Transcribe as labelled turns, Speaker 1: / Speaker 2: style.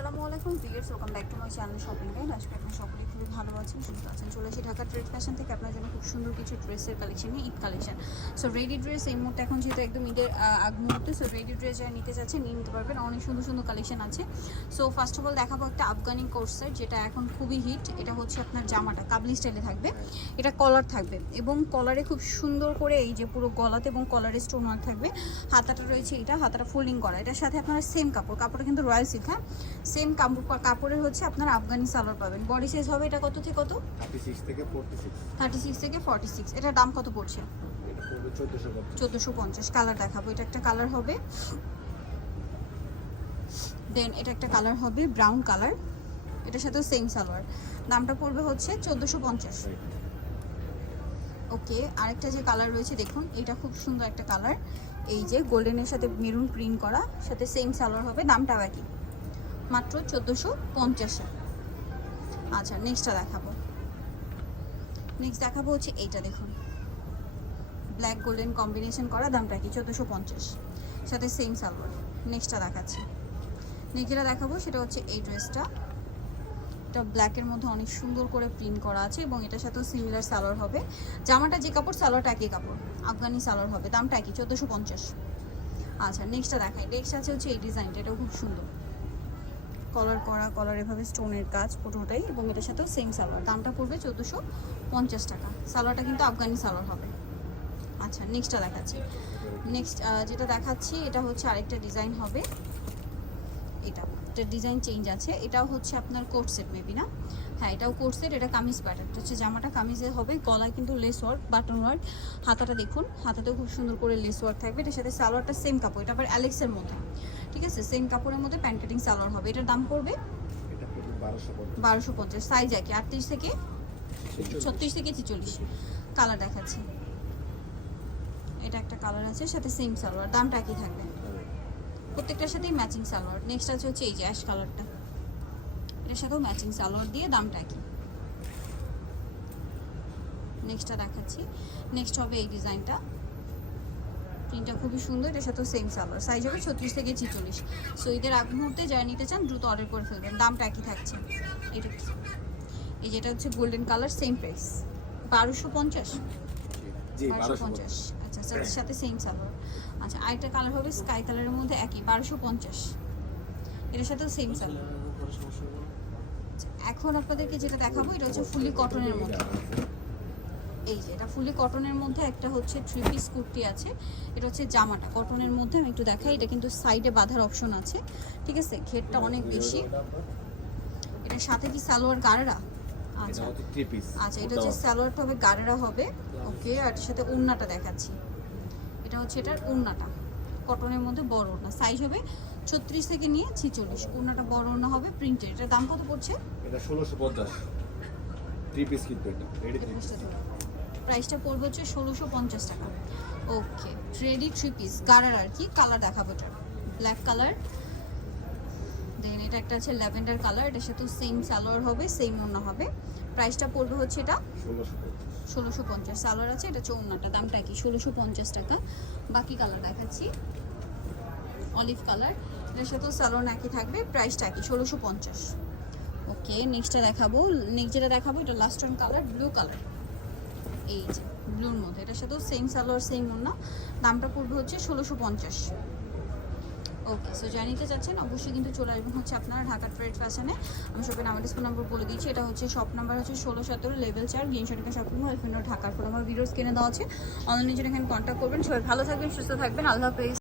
Speaker 1: আসসালামু আলাইকুম। Viewers welcome back to my channel shopping guide আজকে আপনারা সকলেই খুবই ভালো আছেন, সুস্থ আছেন। চলে আসি ঢাকা ট্রেড ফ্যাশন থেকে আপনার জন্য খুব সুন্দর কিছু ড্রেসের কালেকশন নিয়ে Eid collection so ready dress এই মুহূর্তে এখন যেহেতু একদম ঈদের আগ মুহূর্তে সো রেডি ড্রেস যারা নিতে চাচ্ছেন নিয়ে নিতে পারবেন। অনেক সুন্দর সুন্দর কালেকশন আছে। সো ফার্স্ট অফ অল দেখাবো একটা আফগানি কোর্সের যেটা এখন খুবই হিট এটা হচ্ছে আপনার জামাটা, কাবলি স্টাইলে থাকবে। এটা কলার থাকবে এবং কলারে খুব সুন্দর করে এই যে পুরো গলাতে এবং কলারে স্টোন থাকবে। হাতাটা রয়েছে এটা, হাতাটা ফোল্ডিং করা। এটার সাথে আপনারা সেম কাপড়, কাপড়টা কিন্তু রয়্যাল সিল্ক হ্যাঁ? সেম কাপড় কাপড়ের হচ্ছে আপনার আফগানি সালোয়ার পাবেন। বডি সাইজ হবে এটা কত থেকে কত?
Speaker 2: থার্টি সিক্স থেকে ফোরটি সিক্স
Speaker 1: এটার দাম কত পড়ছে?
Speaker 2: চোদ্দোশো পঞ্চাশ।
Speaker 1: কালার দেখাবো। এটা একটা কালার হবে। দেন এটা একটা কালার হবে ব্রাউন কালার এটার সাথেও সেম সালোয়ার। দামটা পড়বে হচ্ছে চোদ্দোশো পঞ্চাশ। ওকে আরেকটা যে কালার রয়েছে দেখুন এটা খুব সুন্দর একটা কালার এই যে গোল্ডেনের সাথে মেরুন প্রিন্ট করা সাথে সেম সালোয়ার হবে দামটা একই। মাত্র চোদ্দোশো পঞ্চাশে আচ্ছা নেক্সটটা দেখাবো। নেক্সট দেখাবো হচ্ছে এইটা, দেখুন। ব্ল্যাক গোল্ডেন কম্বিনেশন করা দামটা কি? চোদ্দোশো পঞ্চাশ। সাথে সেম সালোয়ার নেক্সটটা দেখাচ্ছি। নেক্সট যেটা দেখাবো সেটা হচ্ছে এই ড্রেসটা এটা ব্ল্যাকের মধ্যে অনেক সুন্দর করে প্রিন্ট করা আছে এবং এটার সাথেও সিমিলার সালোয়ার হবে। জামাটা যে কাপড় সালোয়ারটা একই কাপড়। আফগানি সালোয়ার হবে। দামটা একই, চোদ্দোশো পঞ্চাশ। আচ্ছা নেক্সটটা দেখাই। নেক্সট আছে হচ্ছে এই ডিজাইনটা এটাও খুব সুন্দর। কলার করা, কলার এভাবে স্টোনের কাজ পুরোটাই এবং এটার সাথেও সেম সালোয়ার। দামটা পড়বে চোদ্দোশো পঞ্চাশ টাকা। সালোয়ারটা কিন্তু আফগানি সালোয়ার হবে। আচ্ছা নেক্সটটা দেখাচ্ছি। নেক্সট যেটা দেখাচ্ছি, এটা হচ্ছে আরেকটা ডিজাইন হবে। এটা এটা ডিজাইন চেঞ্জ আছে। এটাও হচ্ছে আপনার কোট সেট মেবি না? হ্যাঁ এটাও কোট সেট এটা কামিজ প্যাটার্ন হচ্ছে জামাটা কামিজে হবে, গলায় কিন্তু লেস ওয়ার্ক বাটন ওয়ার্ক হাতাটা দেখুন, হাতাতেও খুব সুন্দর করে লেস ওয়ার্ক থাকবে। এটার সাথে সালোয়ারটা সেম কাপড়, এটা আবার অ্যালেক্সের মধ্যে। ঠিক আছে? সেম কাপড়ের মধ্যে প্যান্ট কাটিং সালোয়ার হবে। এটার দাম পড়বে?
Speaker 2: বারোশো পঞ্চাশ।
Speaker 1: সাইজ একই। আটত্রিশ থেকে ছত্রিশ থেকে ছেচল্লিশ। কালার দেখাচ্ছি। এটা একটা কালার আছে সাথে সেম সালোয়ার দামটা একই থাকবে। প্রত্যেকটার সাথেই ম্যাচিং সালোয়ার নেক্সট আছে হচ্ছে এই যে অ্যাশ কালারটা এটার সাথেও ম্যাচিং সালোয়ার দিয়ে দামটা একই। নেক্সটটা দেখাচ্ছি। নেক্সট হবে এই ডিজাইনটা প্রিন্টটা খুবই সুন্দর এটার সাথেও সেম সালোয়ার সাইজ হবে ছত্রিশ থেকে ছেচল্লিশ। সো ঈদের আগ মুহূর্তে যারা নিতে চান দ্রুত অর্ডার করে ফেলবেন। দামটা একই থাকছে। এটা এই যেটা হচ্ছে গোল্ডেন কালার সেম প্রাইস বারোশো পঞ্চাশ? বারোশো
Speaker 2: বারোশো
Speaker 1: পঞ্চাশ। আচ্ছা সাথে সাথে সেম সালোয়ার আচ্ছা আরেকটা কালার হবে স্কাই কালারের মধ্যে একই বারোশো পঞ্চাশ। এটার সাথেও সেম সালোয়ার এখন আপনাদেরকে যেটা দেখাবো এটা হচ্ছে ফুলি কটনের মধ্যে। এই যে এটা ফুলি কটনের মধ্যে একটা হচ্ছে থ্রি পিস কুর্তি আছে। এটা হচ্ছে জামাটা। কটনের মধ্যে আমি একটু দেখাই এটা কিন্তু সাইডে বাঁধার অপশন আছে। ঠিক আছে? ঘেরটা অনেক বেশি। এটার সাথে কি সালোয়ার গাড়া আচ্ছা। আচ্ছা এটা হচ্ছে সালোয়ারটা হবে গাড়েরা হবে। ওকে আর সাথে ওড়নাটা দেখাচ্ছি। এটা হচ্ছে এটার ওড়নাটা। কটনের মধ্যে বড় ওড়না। সাইজ হবে ছত্রিশ থেকে নিয়ে ছিচল্লিশ। ওড়নাটা বড় ওড়না হবে প্রিন্টেড এটার দাম কত পড়ছে?
Speaker 2: এটা ষোলোশো পঞ্চাশ। থ্রি পিস কিন্তু এটা।
Speaker 1: প্রাইসটা পড়বে হচ্ছে ষোলোশো পঞ্চাশ টাকা। ওকে রেডি থ্রি পিস গাড়ার আর কি? কালার দেখাবো এটা। ব্ল্যাক কালার দেন এটা একটা আছে ল্যাভেন্ডার কালার এটার সাথে সেম সালোয়ার হবে সেম ওনা হবে। প্রাইসটা পড়বে হচ্ছে এটা
Speaker 2: ষোলোশো পঞ্চাশ।
Speaker 1: সালোয়ার আছে এটা হচ্ছে চৌনাটা দামটা কি? ষোলোশো পঞ্চাশ টাকা। বাকি কালার দেখাচ্ছি। অলিভ কালার এটার সাথেও সালোয়ার একই থাকবে প্রাইসটা একই ষোলোশো পঞ্চাশ। ওকে নেক্সটটা দেখাবো। নেক্সট যেটা দেখাবো এটা last one colour blue colour এই যে ব্লুর মধ্যে। এটার সাথেও সেম সালোয়ার সেম ওনা দামটা পড়বে হচ্ছে ষোলোশো পঞ্চাশ। ওকে সো যা নিতে চাচ্ছেন, অবশ্যই কিন্তু চলে আসবেন হচ্ছে আপনারা ঢাকার ট্রেড ফ্যাশনে আমি শপের নাম্বার ফোন নাম্বার বলে দিচ্ছি এটা হচ্ছে শপ নাম্বার হচ্ছে ষোলো সতেরো লেভেল চার গ্রিন শপিং শপিং মল ঢাকার ফোন আমার ভিডিওস কিনে দেওয়া আছে। অনলাইনে জন্য এখানে কন্ট্যাক্ট করবেন। সবাই ভালো থাকবেন, সুস্থ থাকবেন। আল্লাহ হাফেজ।